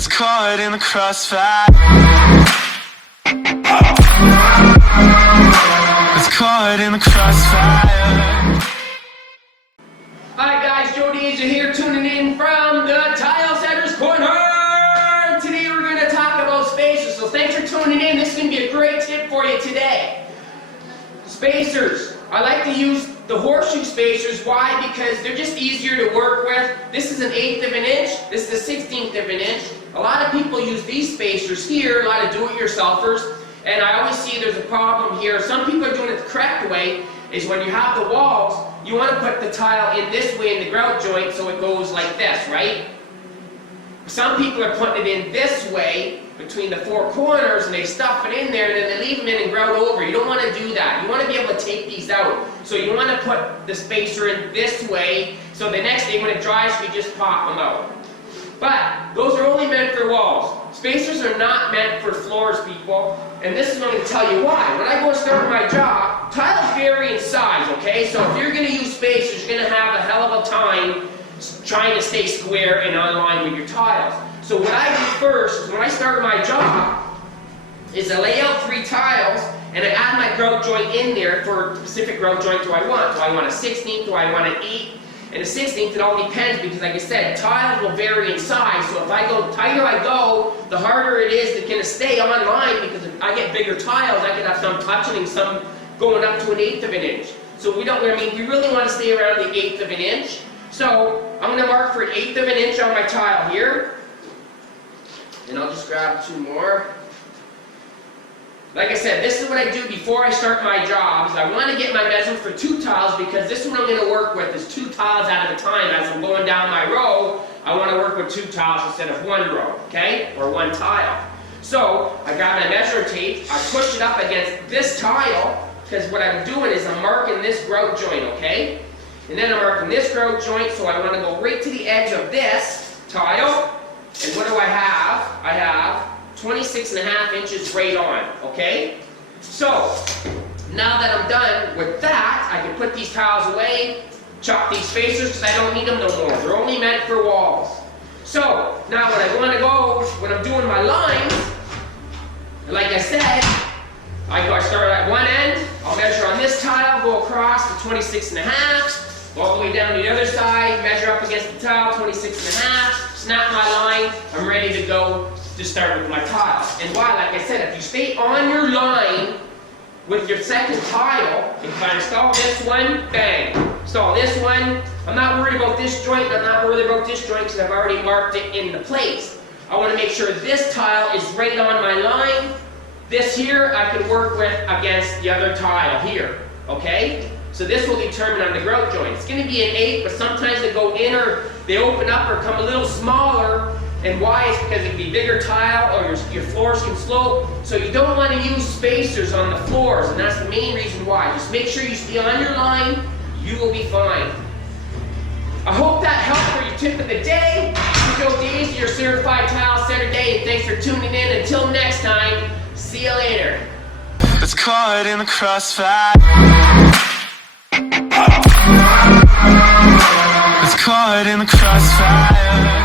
It's caught in the crossfire. It's caught in the crossfire. Hi guys, Joe Deja here, tuning in from the Tile Setter's Corner. Today we're going to talk about spacers, so thanks for tuning in. This is going to be a great tip for you today. Spacers. I like to use the horseshoe spacers. Why? Because they're just easier to work with. This is an 1/8 of an inch. This is a 1/16 of an inch. A lot of people use these spacers here, a lot of do-it-yourselfers, and I always see there's a problem here. Some people are doing it the correct way, is when you have the walls, you want to put the tile in this way in the grout joint so it goes like this, right? Some people are putting it in this way between the four corners and they stuff it in there and then they leave them in and grout over. You don't want to do that. You want to be able to take these out. So you want to put the spacer in this way so the next day when it dries you just pop them out. But those are only meant for walls. Spacers are not meant for floors, people. And this is what I'm going to tell you why. When I go start my job, tiles vary in size, okay? So if you're going to use spacers, you're going to have a hell of a time trying to stay square and on line with your tiles. So what I do first is when I start my job is I lay out 3 tiles and I add my grout joint in there for a specific grout joint do I want. Do I want a 1/16? Do I want an 1/8? And a 1/16, it all depends because like I said, tiles will vary in size. So if I go tighter I go, the harder it is to kind of stay on line because if I get bigger tiles, I can have some touching and some going up to an 1/8 of an inch. So we don't, I mean, you really want to stay around the 1/8 of an inch. So I'm going to mark for an 1/8 of an inch on my tile here. And I'll just grab 2 more. Like I said, this is what I do before I start my job, is I want to get my measurement for 2 tiles because this is what I'm going to work with is 2 tiles at a time. As I'm going down my row, I want to work with 2 tiles instead of 1 row, okay? Or 1 tile. So, I got my measuring tape, I push it up against this tile, because what I'm doing is I'm marking this grout joint, okay? And then I'm marking this grout joint, so I want to go right to the edge of this tile. And what do I have? I have 26.5 inches right on, okay? So, now that I'm done with that, I can put these tiles away, chop these spacers because I don't need them no more. They're only meant for walls. So, now when I want to go, when I'm doing my lines, like I said, I start at one end, I'll measure on this tile, go across to 26.5, all the way down to the other side, measure up against the tile, 26.5, snap my line, I'm ready to go to start with my tiles. And why? Like I said, if you stay on your line with your second tile, if I install this one, bang. Install this one, I'm not worried about this joint, I'm not worried about this joint because I've already marked it into place. I want to make sure this tile is right on my line. This here I can work with against the other tile here, okay? So this will determine on the grout joint. It's going to be an 8, but sometimes they go in or they open up or come a little smaller. And why? It's because it can be bigger tile or your floors can slope. So you don't want to use spacers on the floors, and that's the main reason why. Just make sure you stay on your line, you will be fine. I hope that helped for your tip of the day. I'm Joe Deja, your certified tile setter today, and thanks for tuning in. Until next time, see you later. It's caught in the crossfire. It's caught in the crossfire.